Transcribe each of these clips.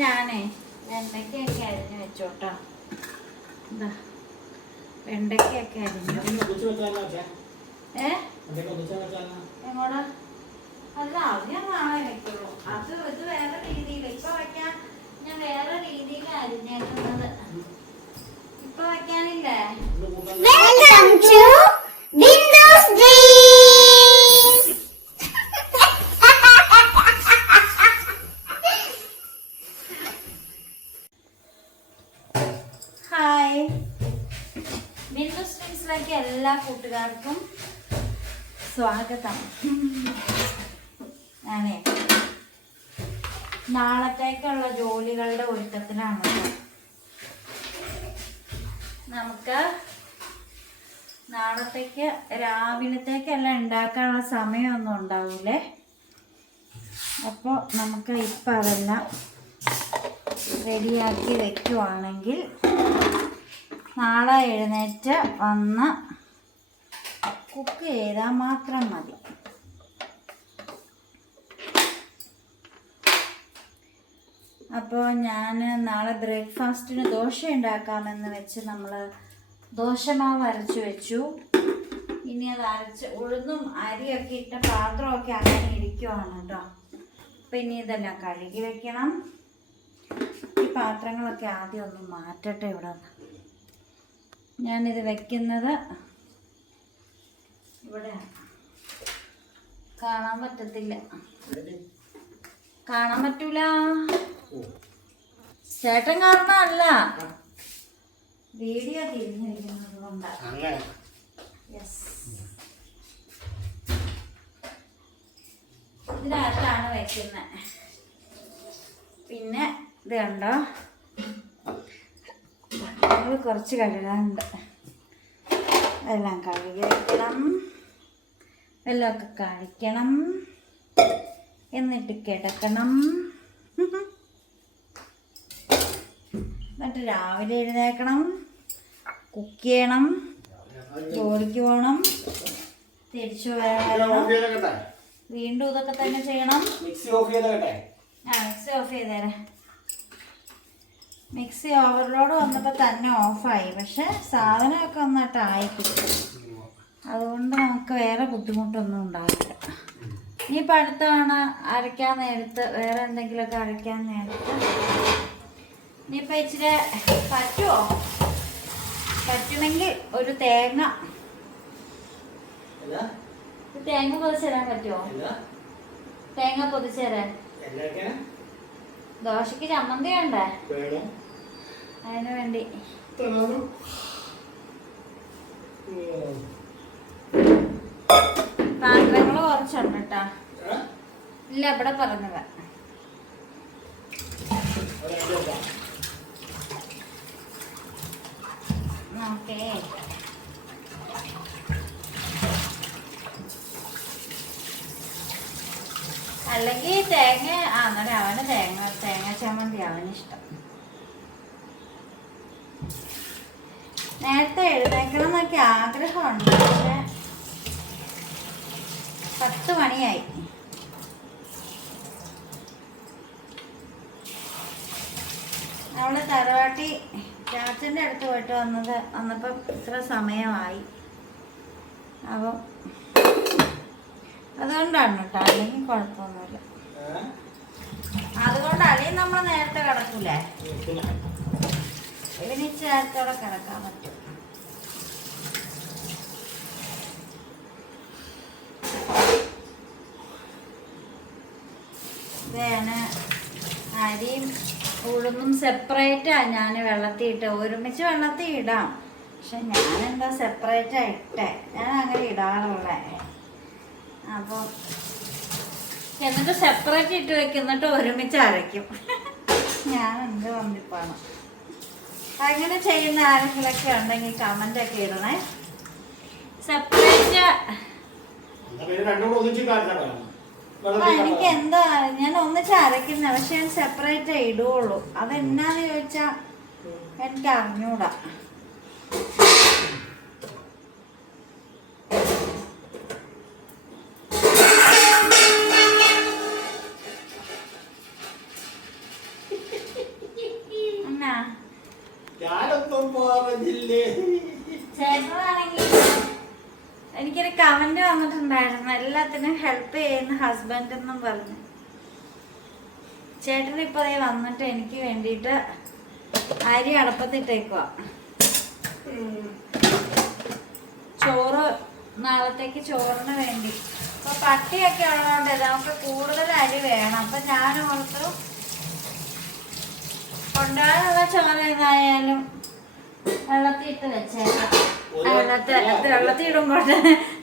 ഞാനേ വെണ്ടയ്ക്കൊക്കെ അരിഞ്ഞ് വെച്ചോട്ടോ. എന്താ വെണ്ടയ്ക്കൊക്കെ അരിഞ്ഞു. എങ്ങോട്ടാ? അല്ല അത് ഞാൻ നാളെ വെക്കുള്ളൂ. അത് ഇത് വേറെ രീതിയിൽ ഇപ്പൊ വയ്ക്കാൻ ഞാൻ വേറെ രീതിയിൽ അരിഞ്ഞേക്കുന്നത്. ഇപ്പൊ വയ്ക്കാനില്ലേ? ഹായ്, ബിന്ദുസ് ഡ്രീംസിലേക്ക് എല്ലാ കൂട്ടുകാർക്കും സ്വാഗതം. ഞാനേ നാളത്തേക്കുള്ള ജോലികളുടെ ഒരുക്കത്തിലാണ്. നമുക്ക് നാളത്തേക്ക് രാവിലത്തേക്കെല്ലാം ഉണ്ടാക്കാനുള്ള സമയമൊന്നും ഉണ്ടാവില്ലേ. അപ്പോൾ നമുക്ക് ഇപ്പം അതെല്ലാം റെഡിയാക്കി വെക്കുവാണെങ്കിൽ നാളെ എഴുന്നേറ്റ് വന്ന് കുക്ക് ചെയ്താൽ മാത്രം മതി. അപ്പോൾ ഞാൻ നാളെ ബ്രേക്ക്ഫാസ്റ്റിന് ദോശ ഉണ്ടാക്കാമെന്ന് വെച്ച് നമ്മൾ ദോശമാവ് അരച്ച് വെച്ചു. ഇനി അത് അരച്ച് ഉഴുന്നും അരിയൊക്കെ ഇട്ട പാത്രമൊക്കെ അങ്ങനെ ഇരിക്കുവാണ് കേട്ടോ. അപ്പം ഇനി ഇതെല്ലാം കഴുകി വെക്കണം. ഈ പാത്രങ്ങളൊക്കെ ആദ്യം ഒന്ന് മാറ്റട്ടെ. ഇവിടെ ഞാനിത് വെക്കുന്നത് ഇവിടെയാണ്. കാണാൻ പറ്റത്തില്ല, കാണാൻ പറ്റൂല. ചേട്ടൻ കാരണമല്ല, വീഡിയോ തിരിഞ്ഞിരിക്കുന്നത് കൊണ്ടാണ്. ഇതിനകത്താണ് വെക്കുന്നത്. പിന്നെ ഇത് കണ്ടോ, നമ്മൾ കുറച്ച് കഴുകാനുണ്ട്. എല്ലാം കഴുകി വയ്ക്കണം, വെള്ളമൊക്കെ കഴിക്കണം, എന്നിട്ട് കിടക്കണം. എന്നിട്ട് രാവിലെ എഴുന്നേൽക്കണം, കുക്ക് ചെയ്യണം, ജോലിക്ക് പോകണം, തിരിച്ചു വരണം, വീണ്ടും ഇതൊക്കെ തന്നെ ചെയ്യണം. മിക്സി ഓഫ് ചെയ്തേരെ. മിക്സി ഓവർലോഡ് വന്നപ്പോൾ തന്നെ ഓഫായി. പക്ഷെ സാധനമൊക്കെ ഒന്നിട്ട് ആയിക്കിട്ടും. അതുകൊണ്ട് നമുക്ക് വേറെ ബുദ്ധിമുട്ടൊന്നും ഉണ്ടാവില്ല. ഇനിയിപ്പോൾ അടുത്താണ് അരയ്ക്കാൻ നേരത്ത് വേറെ എന്തെങ്കിലുമൊക്കെ അരയ്ക്കാൻ നേരത്ത് ഇനിയിപ്പോൾ ഇച്ചിരി പറ്റുമോ? പറ്റുമെങ്കിൽ ഒരു തേങ്ങ പൊതിച്ചേരാൻ പറ്റുമോ? തേങ്ങ പൊതിച്ചേരാൻ. ദോശക്ക് ചമ്മന്തി വേണ്ടേ? അതിനു വേണ്ടി പാത്രങ്ങൾ കുറച്ചുണ്ട് കേട്ടാ. ഇല്ല, ഇവിടെ പറഞ്ഞത്. ഓക്കേ, അല്ലെങ്കിൽ തേങ്ങ അന്നേരം അവന് തേങ്ങ ചമ്മന്തി അവനിഷ്ടം. നേരത്തെ എഴുന്നേക്കണം എന്നൊക്കെ ആഗ്രഹമുണ്ട്. പക്ഷെ 10 മണിയായി. അവള് തറവാട്ടി ചാച്ചൻ്റെ അടുത്ത് പോയിട്ട് വന്നപ്പോൾ ഇത്ര സമയമായി. അപ്പം അതുകൊണ്ടാണ് കേട്ടോ, അല്ലെങ്കിൽ കുഴപ്പമൊന്നുമില്ല. അതുകൊണ്ട് അല്ലെങ്കിൽ നമ്മൾ നേരത്തെ കിടക്കൂലേ. ഇവനിച്ച് നേരത്തോടെ കിടക്കാൻ പറ്റും. അരിയും ഉഴുന്നും സെപ്പറേറ്റാണ് ഞാൻ വെള്ളത്തിൽ ഇട്ട്. ഒരുമിച്ച് വെള്ളത്തിൽ ഇടാം, പക്ഷെ ഞാനെന്താ സെപ്പറേറ്റാണ് ഇട്ടേ. ഞാൻ അങ്ങനെ ഇടാറുള്ളേ. അപ്പോൾ എന്നിട്ട് സെപ്പറേറ്റ് ഇട്ട് വെക്കുന്നിട്ട് ഒരുമിച്ച് അരയ്ക്കും. ഞാൻ എന്ത് വന്നിപ്പാണ്. അങ്ങനെ ചെയ്യുന്ന ആരെങ്കിലൊക്കെ ഉണ്ടെങ്കിൽ കമൻ്റൊക്കെ ഇടണേ. സെപ്പറേറ്റ് എനിക്ക് എന്താ ഞാൻ ഒന്നിച്ച് അരയ്ക്കുന്ന, പക്ഷെ ഞാൻ സെപ്പറേറ്റ് ഇടുകയുള്ളൂ. അതെന്നാന്ന് ചോദിച്ചാൽ എനിക്ക് അറിഞ്ഞൂടാ. ഹെൽപ്പ് ചെയ്യുന്ന ഹസ്ബൻഡ് എന്നും പറഞ്ഞു. ചേട്ടൻ ഇപ്പോൾ വന്നിട്ട് എനിക്ക് വേണ്ടിയിട്ട് അരി അടപ്പത്തിട്ടേക്കുക. ചോറ് നാളത്തേക്ക് ചോറിന് വേണ്ടി. അപ്പോൾ പട്ടിയൊക്കെ ഉള്ളതുകൊണ്ട് നമുക്ക് കൂടുതൽ അരി വേണം. അപ്പം ഞാൻ ഓർത്തു കൊണ്ടുപോകാനുള്ള ചോറ് ഏതായാലും വെള്ളത്തിയിട്ട് വെച്ചേക്കാം. വെള്ളത്തിൽ ഇടുമ്പോൾ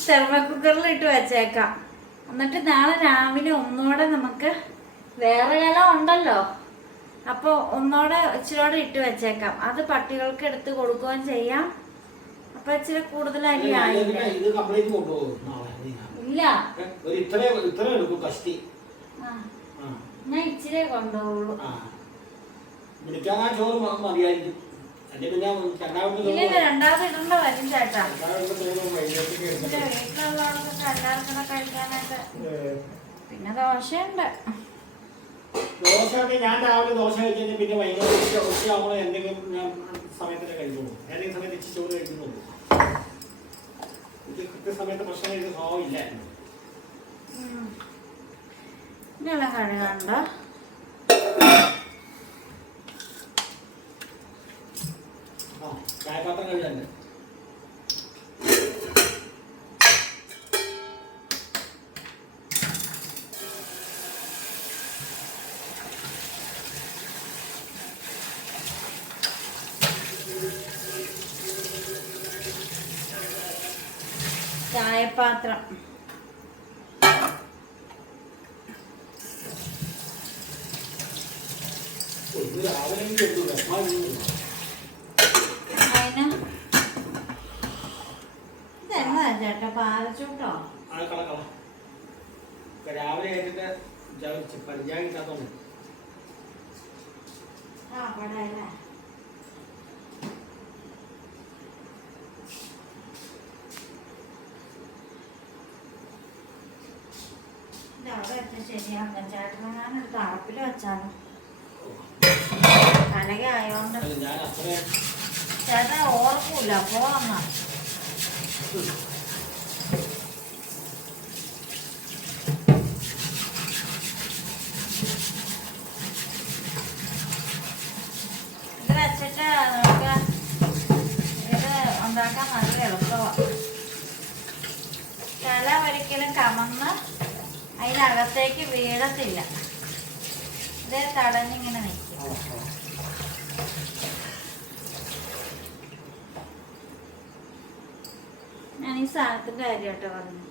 തെർമൽ കുക്കറിൽ ഇട്ട് വെച്ചേക്കാം. എന്നിട്ട് നാളെ രാവിലെ ഒന്നുകൂടെ നമുക്ക് വേറെ ഇല ഉണ്ടല്ലോ, അപ്പോൾ ഒന്നുകൂടെ ഇച്ചിരിയോടെ ഇട്ട് വെച്ചേക്കാം. അത് പട്ടികൾക്ക് എടുത്ത് കൊടുക്കുകയും ചെയ്യാം. അപ്പൊ ഇച്ചിരി കൂടുതൽ അരി ആയില്ല. ഇല്ല, ഞാൻ ഇച്ചിരി കൊണ്ടുപോകുള്ളൂ. ഇല്ല, രണ്ടാമത് ഇടണ്ട വരും ചേട്ടാ. വീട്ടിലുള്ളവർക്കൊക്കെ എല്ലാവർക്കും കഴിക്കാനായിട്ട്. പിന്നെ ദോശയുണ്ട്. ഞാൻ രാവിലെ ദോശ കഴിച്ചു. പിന്നെ വൈകുന്നേരം ഉച്ചയാകുമ്പോൾ എന്തെങ്കിലും ഞാൻ സമയത്തിന് കഴിക്കുള്ളൂ. ഏതെങ്കിലും സമയത്ത് ഇച്ചിരി ചോറ് കഴിക്കുന്നുള്ളൂ. കൃത്യസമയത്ത് ഭക്ഷണം കഴിക്കുന്ന സ്വഭാവം ഇല്ലായിരുന്നു. ഇതെല്ലാം കഴുകണ്ട. ചായപാത്രം കഴുകണ്ട്. ചായപാത്രം ഇതെന്താ ചേട്ടാ പാലച്ചൂട്ടോ? രാവിലെ ആയിട്ട് പരിചയം കിട്ടാത്തോണ്ട് പടയല്ലേ. അവിടെ വെച്ചാൽ ശരിയാക്കാം ചേട്ടൻ. ഞാനെടുത്ത് അടപ്പിൽ വെച്ചാലോ? കലക ആയോണ്ട് ചേട്ടൻ ഓർക്കൂല പോന്ന. ഇത് വെച്ചിട്ട് നമുക്ക് ഇത് ഉണ്ടാക്കാൻ നല്ല എളുപ്പമാണ്. കല ഒരിക്കലും കമന്ന് അതിനകത്തേക്ക് വീഴത്തില്ല. ഇതേ തടഞ്ഞിങ്ങനെ നിൽക്കും. ഞാൻ ഈ സാധനത്തിന്റെ കാര്യമായിട്ടോ പറഞ്ഞു.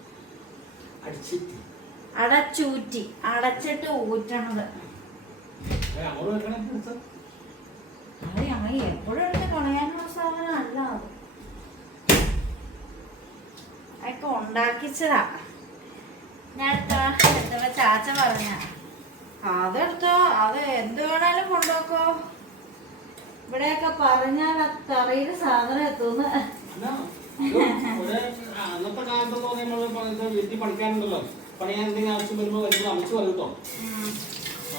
അടച്ചൂറ്റി അടച്ചിട്ട് ഊറ്റണത്. അത് ഞങ്ങൾ എപ്പോഴും എടുത്ത് കളയാനുള്ള സാധനം അല്ല. അതൊക്കെ ഉണ്ടാക്കിച്ചതാ. ഞാൻ എടുത്ത ചാച്ച പറഞ്ഞ അതെടുത്തോ, അത് എന്ത് വേണേലും കൊണ്ടുപോക്കോ. ഇവിടെയൊക്കെ പറഞ്ഞാൽ തറയിൽ സാധനം എത്തുന്നു. അന്നത്തെ കാലത്തൊക്കെ വീട്ടിൽ പഠിക്കാനുണ്ടല്ലോ. പണിയാൻ എന്തെങ്കിലും ആവശ്യം വരുമ്പോൾ അമ്മച്ചു പറയൂട്ടോ.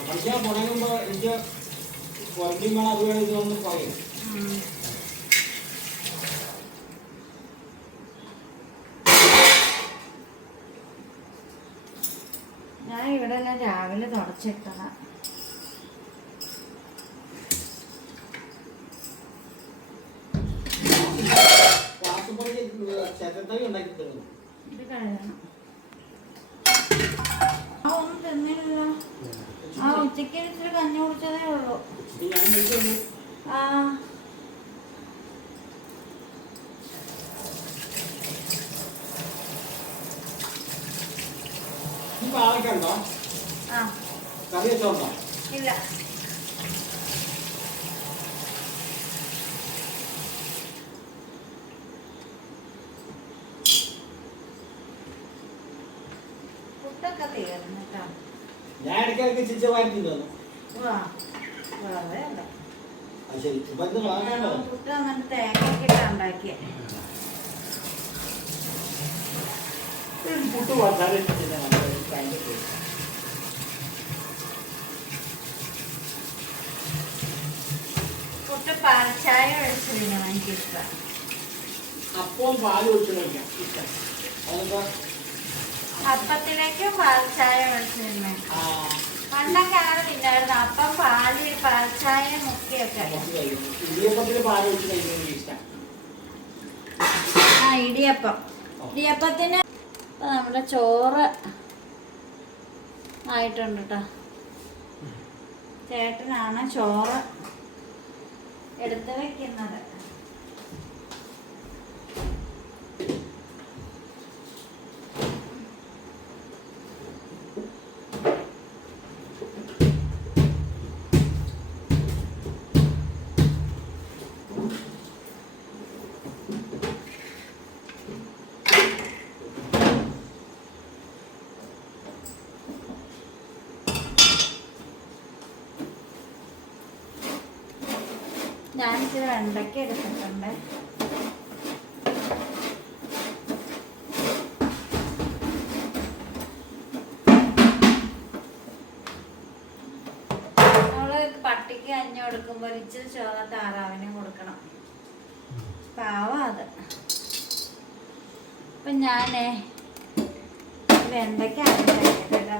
പഠിക്കാൻ തുടങ്ങുമ്പോ എനിക്ക് വർക്കിംഗ് വേണം, അത് വേണം, ഇതൊന്നും പറയും. ഞാൻ ഇവിടെ എല്ലാം രാവിലെ തുടച്ചിട്ടതാ. ഇത് കഴുകണം. ഒന്നും തിന്നില്ലല്ലോ. ഉച്ചക്ക് ഇച്ചിരി കഞ്ഞി കുടിച്ചതേ ഉള്ളൂ. ഇല്ല. പുട്ടൊക്കെ തീർന്നു കേട്ടോ. ഞാൻ ഇടയ്ക്കിടയ്ക്ക് ചിച്ചവാരി തിന്നു. പുട്ട് അങ്ങനെ തേങ്ങയൊക്കെ ഇട്ടാ ഉണ്ടാക്കിയ. പുട്ട് വളരെ പുട്ട് പാൽച്ചായ ഒഴിച്ചു തിന്നാൻ എനിക്കിഷ്ടം. അപ്പം പാല് ഒഴിച്ചു കഴിക്കാം ഇഷ്ടം. അതൊക്കെ അപ്പത്തിലേക്കും പാൽ ചായ ഒഴിച്ച് തിന്നെ. പണ്ടൊക്കെ അങ്ങനെ തിന്നായിരുന്നു. അപ്പം പാല് പാൽ ചായ മുക്കിയൊക്കെ. ഇടിയപ്പത്തിന് പാൽ ഒഴിച്ച് കഴിക്കുന്നത് ഇഷ്ടം. ഇടിയപ്പം. ഇടിയപ്പത്തിന് നമ്മുടെ ചോറ് ആയിട്ടുണ്ട് കേട്ടോ. ചേട്ടനാണ് ചോറ് എടുത്ത് വെക്കുന്നത്. ഞാനിച്ചിരി വെണ്ടയ്ക്ക എടുത്തിട്ടുണ്ട്. നമ്മള് പട്ടിക്ക് കഞ്ഞി കൊടുക്കുമ്പോൾ ഇച്ചിരി ചോറ താറാവിനും കൊടുക്കണം. പാവാ അത്. അപ്പൊ ഞാനേ വെണ്ടയ്ക്ക കേട്ടോ.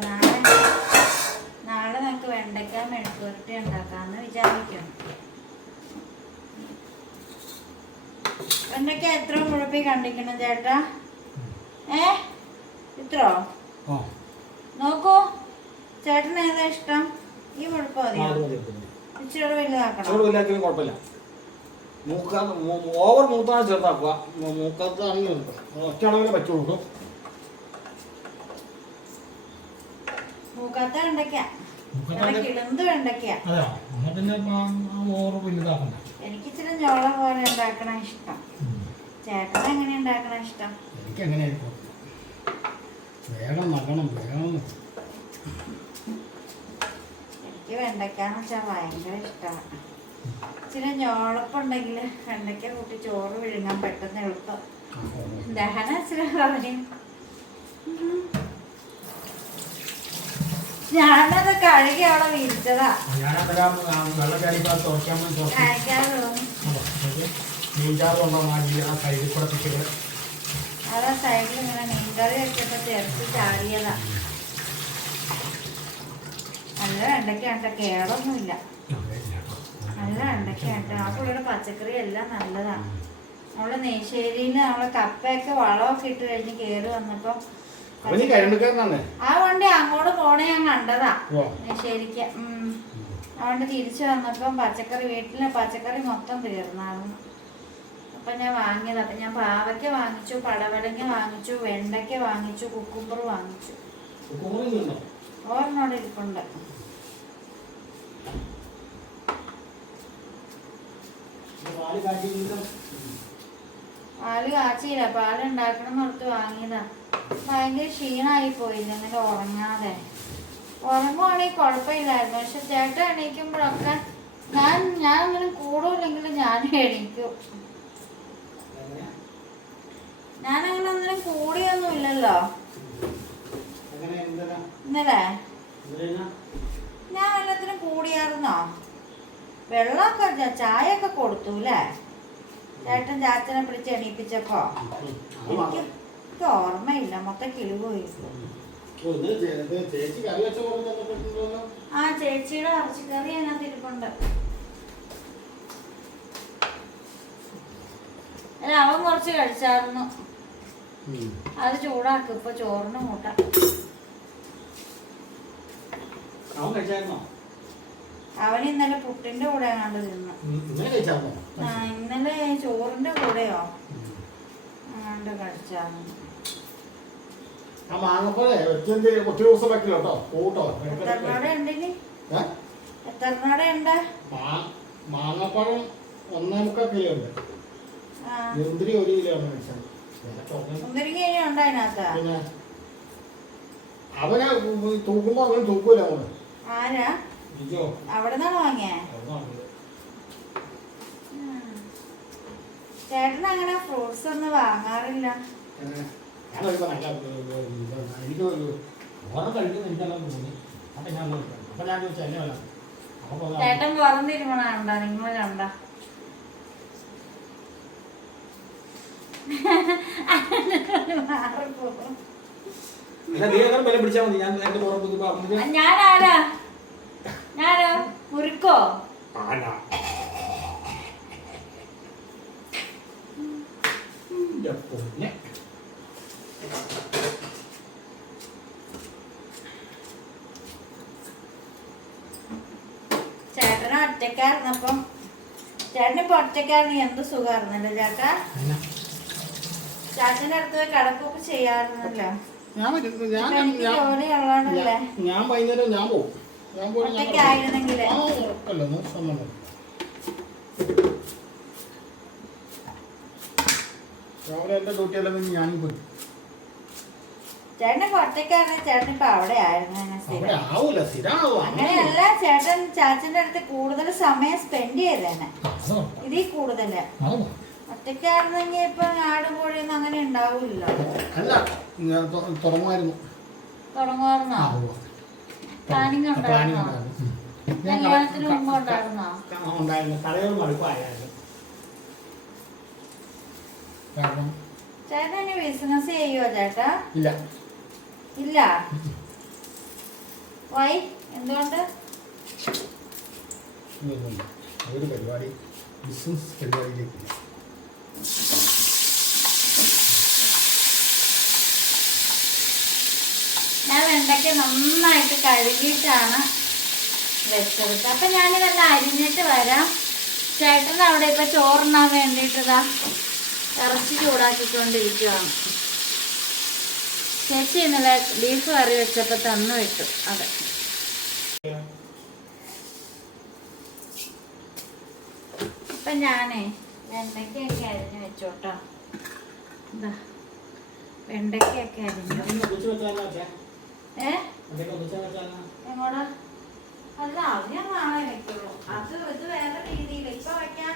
നാളെ നമുക്ക് വെണ്ടയ്ക്ക മെഴുക്കുവരട്ടി ഉണ്ടാക്കാന്ന് വിചാരിക്കും. വെണ്ടയ്ക്ക എത്ര മുഴുപ്പി കണ്ടിക്കണം ചേട്ടാ? ഇത്രോ? നോക്കൂ, ചേട്ടന് ഏതാ ഇഷ്ടം? ഈ മുഴുപ്പ് മതിയോ? ഇച്ചിരി വലുതാക്കണം. കുഴപ്പമില്ല. ഓവർ മൂത്താണ് ചെറുതാക്കുക. മൂക്കാത്താണെങ്കിൽ ഒറ്റ അളവിലെ പറ്റുള്ളൂ. മൂക്കാത്ത വെണ്ടയ്ക്ക, കിളുന്ത് വെണ്ടയ്ക്ക. എനിക്ക് ഇച്ചിരി ഞോള പോലെ ഉണ്ടാക്കണ ഇഷ്ടം. ചേട്ടൻ എങ്ങനെ ഉണ്ടാക്കണ ഇഷ്ടം? എനിക്ക് എങ്ങനെയായിരിക്കും വേഗം നല്ലണം വേഗം. എനിക്ക് വെണ്ടയ്ക്കാന്ന് വെച്ചാൽ ഭയങ്കര ഇഷ്ടമാണ്. ഇച്ചിരി ഞോളപ്പുണ്ടെങ്കിൽ വെണ്ടയ്ക്ക കൂട്ടി ചോറ് വിഴുങ്ങാൻ പെട്ടെന്ന് എളുപ്പം. ദഹനം ഇച്ചിരി പറയും. ഞാനത് കഴുകി അവിടെ വിരിച്ചതാ. അതാ സൈഡിൽ ഇങ്ങനെ മീൻകറി വെച്ചപ്പോ ചേർത്ത് ചാടിയതാ. നല്ല വെണ്ടയ്ക്കാണ്ട, കേടൊന്നുമില്ല. നല്ല വെണ്ടയ്ക്കാണ്ട. ആ പുള്ളിയുടെ പച്ചക്കറി എല്ലാം നല്ലതാണ്. നമ്മള് നെയ്ശ്ശേരിയില് നമ്മള് കപ്പയൊക്കെ വളമൊക്കെ ഇട്ട് കഴിഞ്ഞ് കേറി വന്നപ്പോ ആ വണ്ടി അങ്ങോട്ട് പോണേ ഞാൻ കണ്ടതാ നെയ്ശ്ശേരിക്ക്. അതുകൊണ്ട് തിരിച്ചു വന്നപ്പം പച്ചക്കറി വീട്ടിലെ പച്ചക്കറി മൊത്തം തീർന്നായിരുന്നു. അപ്പൊ ഞാൻ വാങ്ങിയതാ. അപ്പൊ ഞാൻ പാവയ്ക്ക വാങ്ങിച്ചു, പടവലങ്ങ വാങ്ങിച്ചു, വെണ്ടയ്ക്ക വാങ്ങിച്ചു, കുക്കുമ്പർ വാങ്ങിച്ചു. ഓർമ്മോടെ ഇരിപ്പുണ്ട്. പാല് കാച്ചില്ല, പാലുണ്ടാക്കണം എന്നോർത്ത് വാങ്ങിയതാ. ഭയങ്കര ക്ഷീണമായി പോയില്ല ഇങ്ങനെ ഉറങ്ങാതെ. ഉറങ്ങുവാണെങ്കിൽ കുഴപ്പമില്ലായിരുന്നു. പക്ഷെ ചേട്ടൻ എണീക്കുമ്പോഴൊക്കെ ഞാൻ അങ്ങനെ കൂടുതലെങ്കിലും ഞാൻ എണീക്കും. ഞാനങ്ങനെ ഒന്നിനും കൂടിയൊന്നും ഇല്ലല്ലോ ഇന്നലെ. ഞാൻ എല്ലാത്തിനും കൂടിയായിരുന്നോ? വെള്ളമൊക്കെ ചായയൊക്കെ കൊടുത്തു അല്ലേ ചേട്ടൻ? ചാച്ചനെ പിടിച്ച് എണീപ്പിച്ചപ്പോ എനിക്ക് ഓർമ്മയില്ല. മൊത്തം കിളിപോയിരിക്കും. ആ ചേച്ചിയുടെ ഇറച്ചിക്കറി അതിനകത്ത് ഇരിപ്പുണ്ട്. അല്ല, അവൻ കുറച്ച് കഴിച്ചായിരുന്നു. അത് ചൂടാക്കും. ഇപ്പൊ ചോറിന് മൂട്ട. അവന് ഇന്നലെ പുട്ടിന്റെ കൂടെ കണ്ടു തിന്നു. ഇന്നലെ ചോറിന്റെ കൂടെയോ അങ്ങാണ്ട് കഴിച്ചായിരുന്നു. മാങ്ങപ്പഴം 1.25 കിലോ ഉണ്ട്. മുന്തിരി 1 കിലോ ആണ് കഴിച്ചത്. അവനെ തൂക്കുമ്പോ അവൻ തൂക്കൂല. ആരാ അവിടെ നിന്നാണ് വാങ്ങിയേ? ചേട്ടൻ അങ്ങനെ ഫ്രൂട്ട്സ് ഒന്നും വാങ്ങാറില്ല. ചേട്ടൻ പുറന്നിരുമണ നിങ്ങൾ കണ്ട അല്ല നീ അങ്ങനെ ബലം പിടിച്ചാൽ മതി. ഞാൻ എന്റെ പുറത്ത് ഞാനാരാ? ഞാനോ മുറുക്കോ? ചേട്ടന് ഒറ്റക്കായിരുന്നപ്പം ചേട്ടനിപ്പോ ഒറ്റക്കായിരുന്നു എന്ത് സുഖമായിരുന്നല്ലോ ചേട്ടാ. ചേട്ടന്റെ അടുത്ത് കിടക്കൊക്കെ ചെയ്യാറുന്നല്ലോ. എനിക്ക് ജോലി ഉള്ളതാണല്ലേ ഞാൻ വൈകുന്നേരം ഞാൻ പോകും. ഒറ്റക്കായിരുന്നെങ്കില് എന്റെ ഡ്യൂട്ടിയെല്ലാം ഞാനും പോയി. ചേട്ടനിപ്പോ ഒറ്റക്കായിരുന്ന ചേട്ടനിപ്പോ അവിടെ ആയിരുന്നു. അങ്ങനെയല്ല, ചേട്ടൻ ചാച്ചന്റെ അടുത്ത് കൂടുതൽ സമയം സ്പെൻഡ് ചെയ്തേനെ. ഇതിൽ കൂടുതല് ഒറ്റക്കായിരുന്നെങ്കിൽ ഇപ്പൊ നാട് കോഴിയൊന്നും അങ്ങനെ ഉണ്ടാവൂല്ലോ. തുടങ്ങുമായിരുന്നോ? പ്ലാനിങ് ഉണ്ടായിരുന്നോ? കല്യാണത്തിന് മുമ്പ് ഉണ്ടായിരുന്നോ? ചേട്ടൻ ബിസിനസ് ചെയ്യുവോ ചേട്ടാ? ഇല്ല. വൈ? എന്തുകൊണ്ട്? ഒരു പരിപാടി ബിസിനസ് പരിപാടിയിലേക്ക് ഞാൻ വെണ്ടയ്ക്ക നന്നായിട്ട് കഴുകിയിട്ടാണ് വെച്ചത്. അപ്പൊ ഞാനിതെല്ലാം അരിഞ്ഞിട്ട് വരാം. ചേട്ടൻ അവിടെ ഇപ്പൊ ചോറുണ്ണാൻ വേണ്ടിയിട്ടതാ ഇറച്ചി ചൂടാക്കിക്കൊണ്ടിരിക്കുകയാണ്. ചേച്ചി ഇന്നലെ ബീഫ് കറി വെച്ചപ്പോ തന്നു വിട്ടു. അതെ, ഇപ്പൊ ഞാനേ വെണ്ടയ്ക്കൊക്കെ അരിഞ്ഞു വെച്ചോട്ടോ. എന്താ വെണ്ടയ്ക്കൊക്കെ അരിഞ്ഞു. എങ്ങോടാ? അല്ല, അത് ഞാൻ നാളെ വെക്കുള്ളൂ. അത് ഇത് വേറെ രീതിയിൽ ഇപ്പൊ വെക്കാൻ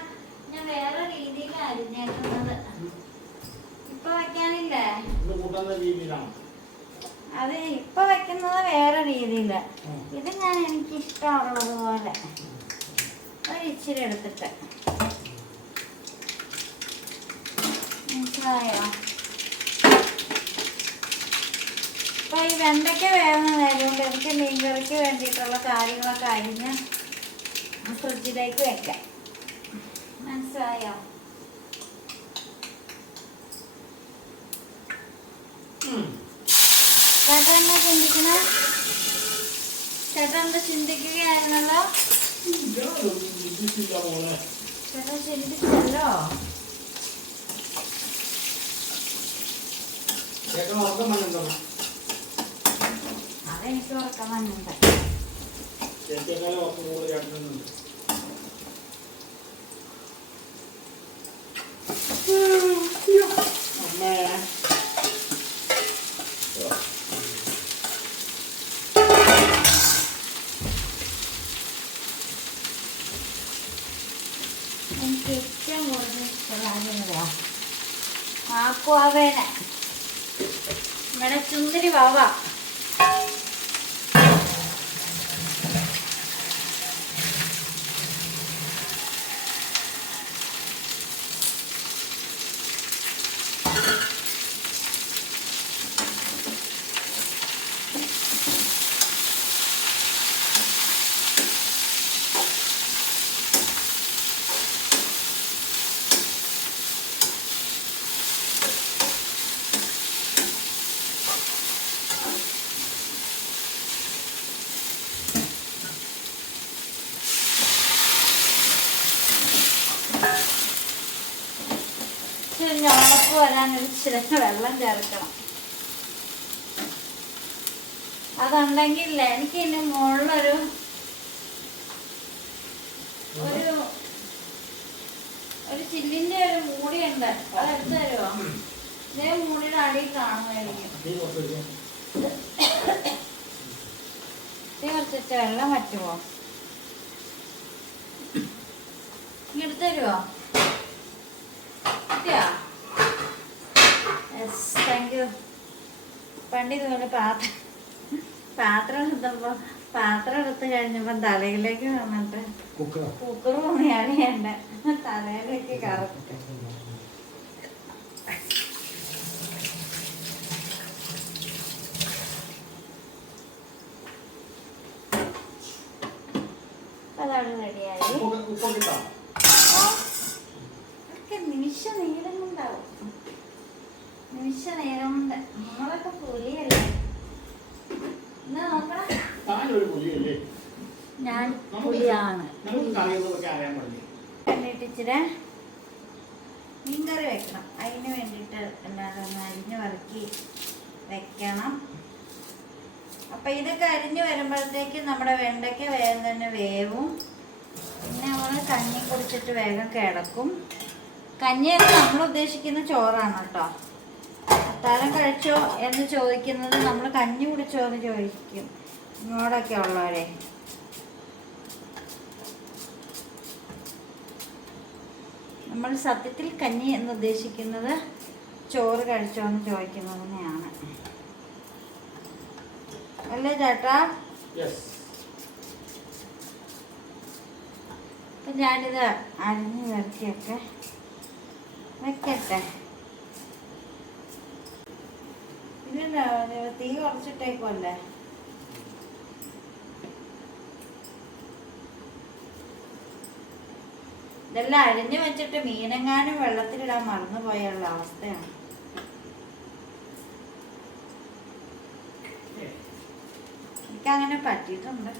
ഞാൻ വേറെ രീതിയിൽ അരിഞ്ഞേക്കുന്നത്. ഇപ്പൊ വെക്കാനില്ലേ? അത് ഇപ്പൊ വെക്കുന്നത് വേറെ രീതിയില്. ഇത് ഞാൻ എനിക്ക് ഇഷ്ടമുള്ളത് പോലെ ഒരു ഇച്ചിരി എടുത്തിട്ട്. മനസ്സിലായോ? അപ്പൊ ഈ വെണ്ടയ്ക്ക വേവുന്നതായതുകൊണ്ട് എനിക്ക് മീൻകറിക്ക് വേണ്ടിയിട്ടുള്ള കാര്യങ്ങളൊക്കെ അരിഞ്ഞ് ഫ്രിഡ്ജിലേക്ക് വെക്കാം. മനസ്സിലായോ? ചേട്ടൻ എന്താ ചിന്തിക്കണേ? ചേട്ടൻ എന്താ ചിന്തിക്കുകയായിരുന്നല്ലോ? ചേട്ടൻ ചിന്തിച്ചല്ലോ. അതെനിക്ക് ഉറക്കം വന്നിട്ടുണ്ട്. എനിക്ക് ഏറ്റവും കൂടുതൽ ഇഷ്ടമാകുന്നതാ ആക്കുവാവേനെ. ഇവിടെ ചുന്തിരി വാവ. ഞളപ്പ് വരാനൊരു ഇച്ചിരി വെള്ളം ചേർക്കണം. അതുണ്ടെങ്കിലേ എനിക്ക് ഇനി മുകളിലൊരു ഒരു ചില്ലിന്റെ ഒരു മൂടിയുണ്ട്. അത് എടുത്തു തരുമോ? ഇതേ മൂടിയുടെ അടിയിൽ കാണുമായിരിക്കും. കുറച്ചിട്ട് വെള്ളം പറ്റുമോ? ഇനി എടുത്തു തരുമോ? Thank you. പണ്ട് ഇതുപോലെ പാത്രം എടുത്ത് കഴിഞ്ഞപ്പോ തലയിലേക്ക് വന്നിട്ട് കുക്കർ പണിയാണ് എന്റെ തലയിലേക്ക് കറക്റ്റ്. അതാണ് റെഡിയായി. ഒക്കെ നിമിഷ നേരം കൊണ്ടാവും. നിമിഷ നേരം കൊണ്ട്. നമ്മളൊക്കെ പുലിയല്ലേ. എന്നാ നോക്കണം. ഞാൻ പുലിയാണ്. വേണ്ടിയിട്ട് ഇച്ചിരി മീൻകറി വെക്കണം. അതിന് വേണ്ടിയിട്ട് എല്ലാവരും ഒന്ന് അരിഞ്ഞ് വറുക്കി വെക്കണം. അപ്പം ഇതൊക്കെ അരിഞ്ഞ് വരുമ്പോഴത്തേക്ക് നമ്മുടെ വെണ്ടയ്ക്ക വേഗം തന്നെ വേവും. പിന്നെ നമ്മൾ കഞ്ഞി കുടിച്ചിട്ട് വേഗം കിടക്കും. കഞ്ഞിയൊക്കെ നമ്മൾ ഉദ്ദേശിക്കുന്ന ചോറാണ് കേട്ടോ. അത്താഴം കഴിച്ചോ എന്ന് ചോദിക്കുന്നത് നമ്മൾ കഞ്ഞി കുടിച്ചോ എന്ന് ചോദിക്കും ഇങ്ങോട്ടൊക്കെ ഉള്ളവരെ. നമ്മൾ സത്യത്തിൽ കഞ്ഞി എന്ന് ഉദ്ദേശിക്കുന്നത് ചോറ് കഴിച്ചോ എന്ന് ചോദിക്കുന്നതിനെയാണ് അല്ലേ ചേട്ടാ? അപ്പം ഞാനിത് അരിഞ്ഞ് വരട്ടിയൊക്കെ വെക്കട്ടെ. ഇതിൻ്റെ തീ കുറച്ചിട്ടേക്കുമല്ലേ. ഇതെല്ലാം അരിഞ്ഞു വെച്ചിട്ട് മീനെങ്ങാനും വെള്ളത്തിലിടാൻ മറന്നുപോയുള്ള അവസ്ഥയാണ്. എനിക്കങ്ങനെ പറ്റിയിട്ടുണ്ട്.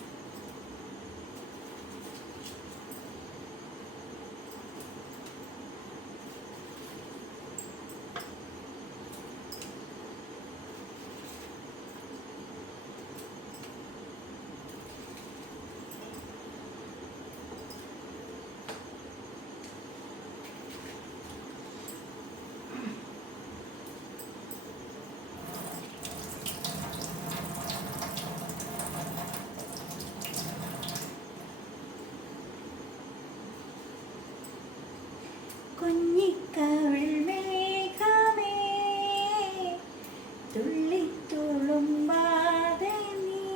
കുഞ്ഞിക്കവിൾ മേഘമേ തുള്ളിത്തുളുമ്പാതെ നീ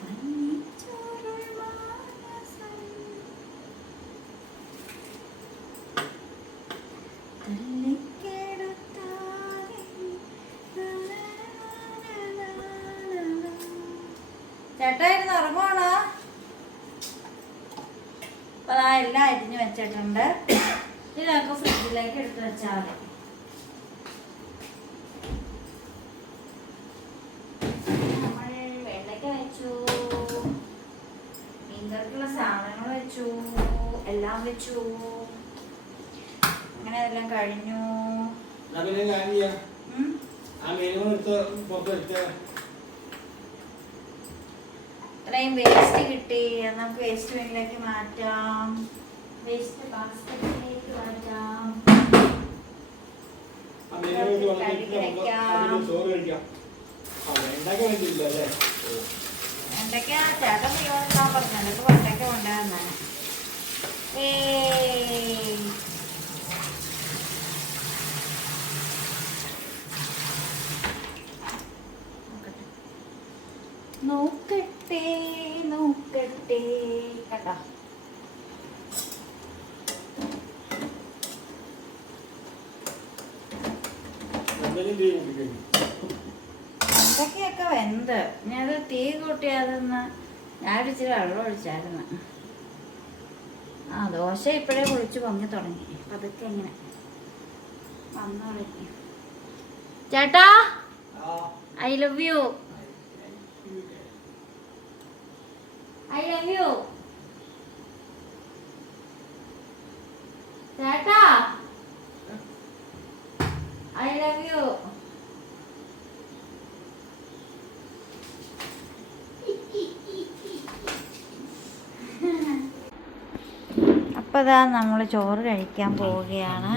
പന്നിച്ചോറുൾ മാനസം തള്ളിക്കെടുത്താതെ. ചേട്ടാ ഇരുന്ന് ഉറങ്ങുവാണോ? അപ്പോൾ ആ എല്ലാം അരിഞ്ഞ് വെച്ചിട്ടുണ്ട്. ഇതൊക്കെ ഫ്രിഡ്ജിലേക്ക് എടുത്ത് വെച്ചാൽ മതി. നമ്മൾ വെണ്ടയ്ക്ക വെച്ചു, മീൻകറിക്കുള്ള സാധനങ്ങൾ വെച്ചു, എല്ലാം വെച്ചു. അങ്ങനെ അതെല്ലാം കഴിഞ്ഞു. ഇത്രയും വേസ്റ്റ് കിട്ടി. നമുക്ക് വേസ്റ്റ് ബിന്നിലേക്ക് മാറ്റാം. വേസ്റ്റ് ബാസ്ക്കറ്റിലേക്ക് മാറ്റാം. വെണ്ടയ്ക്ക ചേട്ടൻ തീവണ്ടിക്കാൻ പറഞ്ഞു. എനിക്ക് വെണ്ടയ്ക്ക കൊണ്ടുവന്നാണ്. നോക്കട്ടെ നോക്കട്ടെ കേട്ടോ. വെണ്ടയ്ക്കൊക്കെ വെന്ത് ഞാനത് തീ കൂട്ടിയാതെന്ന് ഞാൻ ഇച്ചിരി വെള്ളം ഒഴിച്ചായിരുന്നു. ആ ദോശ ഇപ്പോഴേ പൊളിച്ച് പൊങ്ങി തുടങ്ങി. അതൊക്കെ എങ്ങനെ വന്നു തുടങ്ങി. ചേട്ടാ I love you. I love you. ചേട്ടാ I love you. അപ്പോൾ ഇതാ നമ്മൾ ചോറ് കഴിക്കാൻ പോവുകയാണ്.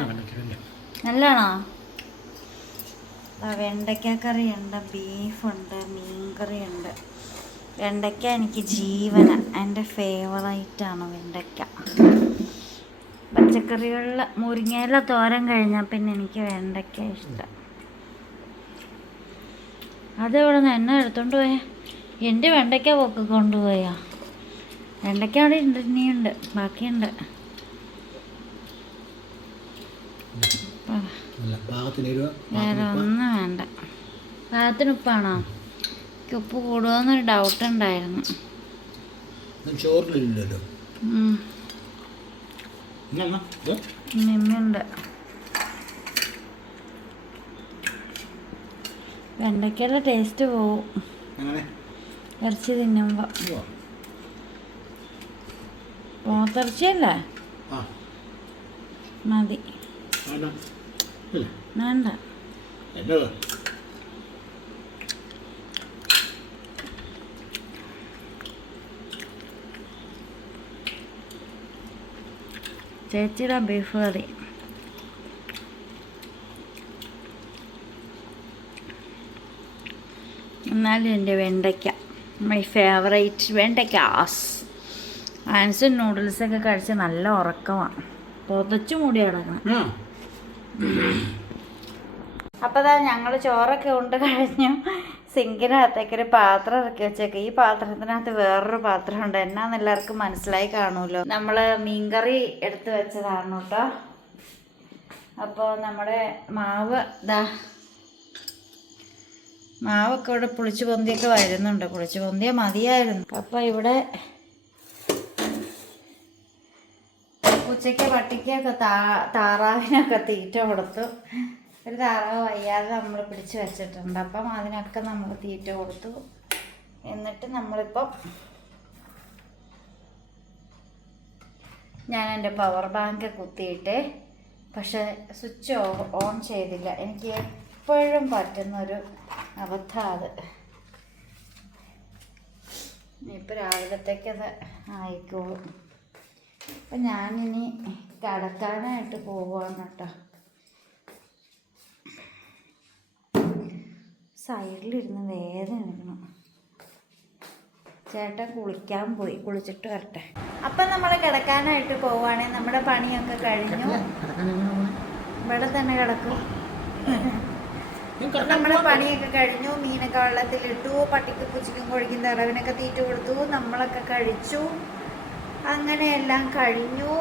നല്ലതാണോ? വെണ്ടയ്ക്ക കറിയുണ്ട്, ബീഫുണ്ട്, മീൻകറിയുണ്ട്. വെണ്ടയ്ക്ക എനിക്ക് ജീവന, എൻ്റെ ഫേവറേറ്റാണ് വെണ്ടയ്ക്ക. പച്ചക്കറികളിൽ മുരിങ്ങയില തോരൻ കഴിഞ്ഞാൽ പിന്നെ എനിക്ക് വെണ്ടയ്ക്ക ഇഷ്ടം. അതവിടെ നിന്ന് എന്നെ എടുത്തോണ്ട് പോയാ എൻ്റെ വെണ്ടയ്ക്ക പൊക്കി കൊണ്ടുപോയാ. വെണ്ടയ്ക്ക അവിടെ ഉണ്ട്, ഇനിയുണ്ട്, ബാക്കിയുണ്ട്. വേറെ ഒന്നും വേണ്ട. പാകത്തിന് ഉപ്പാണോ? ഉപ്പ് കൂടുമോയെന്നൊരു ഡൗട്ട് ഉണ്ടായിരുന്നു. ചോറിലില്ലല്ലോ. നിമ്മുണ്ട്. വെണ്ടയ്ക്കയുടെ ടേസ്റ്റ് പോവും ഇറച്ചി തിന്നുമ്പോ. പോത്തിറച്ചിയല്ലേ? മതി. വേണ്ട. ചേച്ചിയുടെ ബീഫ് കറി. എന്നാലും എൻ്റെ വെണ്ടയ്ക്ക മൈ ഫേവറേറ്റ് വെണ്ടയ്ക്കാസ്. ആൻസും നൂഡിൽസൊക്കെ കഴിച്ച് നല്ല ഉറക്കമാണ്. പുതച്ചു മൂടി കിടക്കണം. അപ്പോൾ അതാ ഞങ്ങൾ ചോറൊക്കെ കൊണ്ട് കഴിഞ്ഞു. സിങ്കിനകത്തേക്കൊരു പാത്രം ഇറക്കി വെച്ചേക്ക്. ഈ പാത്രത്തിനകത്ത് വേറൊരു പാത്രമുണ്ട്. എന്നാന്ന് എല്ലാവർക്കും മനസ്സിലായി കാണുമല്ലോ. നമ്മൾ മീൻകറി എടുത്ത് വെച്ചതാണ് കേട്ടോ. അപ്പോൾ നമ്മുടെ മാവൊക്കെ ഇവിടെ പുളിച്ചു പൊന്തിയൊക്കെ വരുന്നുണ്ട്. പുളിച്ചു പൊന്തിയ മതിയായിരുന്നു. അപ്പോൾ ഇവിടെ ഉച്ചയ്ക്ക് പട്ടിക്കൊക്കെ താറാവിനൊക്കെ തീറ്റ കൊടുത്തു. ഒരു താറാവ് വയ്യാതെ നമ്മൾ പിടിച്ച് വെച്ചിട്ടുണ്ട്. അപ്പം അതിനൊക്കെ നമ്മൾ തീറ്റ കൊടുത്തു. എന്നിട്ട് നമ്മളിപ്പം ഞാൻ എൻ്റെ പവർ ബാങ്ക് കുത്തിയിട്ട്, പക്ഷെ സ്വിച്ച് ഓൺ ചെയ്തില്ല. എനിക്ക് എപ്പോഴും പറ്റുന്നൊരു അബദ്ധം അത്. ഇപ്പം രാവിലത്തേക്കത് ആയിക്കോളും. അപ്പം ഞാനിനി കിടക്കാനായിട്ട് പോവുകയാണ് കേട്ടോ. സൈഡിലിരുന്ന് വേദന എടുക്കണം. ചേട്ടൻ കുളിക്കാൻ പോയി, കുളിച്ചിട്ട് വരട്ടെ. അപ്പം നമ്മൾ കിടക്കാനായിട്ട് പോവുകയാണെങ്കിൽ നമ്മുടെ പണിയൊക്കെ കഴിഞ്ഞു. ഇവിടെ തന്നെ കിടക്കും. നമ്മുടെ പണിയൊക്കെ കഴിഞ്ഞു. മീനൊക്കെ വെള്ളത്തിലിട്ടു. പട്ടിക്ക് പൂച്ചയ്ക്കും കോഴിക്കും തറവിനൊക്കെ തീറ്റ കൊടുത്തു. നമ്മളൊക്കെ കഴിച്ചു. അങ്ങനെയെല്ലാം കഴിഞ്ഞു.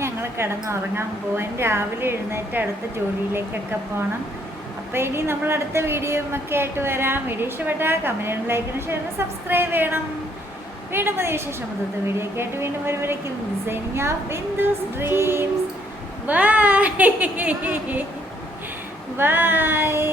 ഞങ്ങൾ കിടന്നുറങ്ങാൻ പോവാൻ. രാവിലെ എഴുന്നേറ്റ് അടുത്ത ജോലിയിലേക്കൊക്കെ പോകണം. അപ്പോൾ ഇനി നമ്മൾ അടുത്ത വീഡിയോയും ഒക്കെ ആയിട്ട് വരാം. വീഡിയോ ഇഷ്ടപ്പെട്ടാൽ കമൻറ്റും ലൈക്കിനും ഷെയറിനും സബ്സ്ക്രൈബ് ചെയ്യണം. വീണ്ടും പുതിയ വിശേഷം പുതുത്ത വീഡിയോ ഒക്കെ ആയിട്ട് വീണ്ടും വരുമ്പോഴേക്കും designing of ബിന്ദുസ് dreams. Bye bye.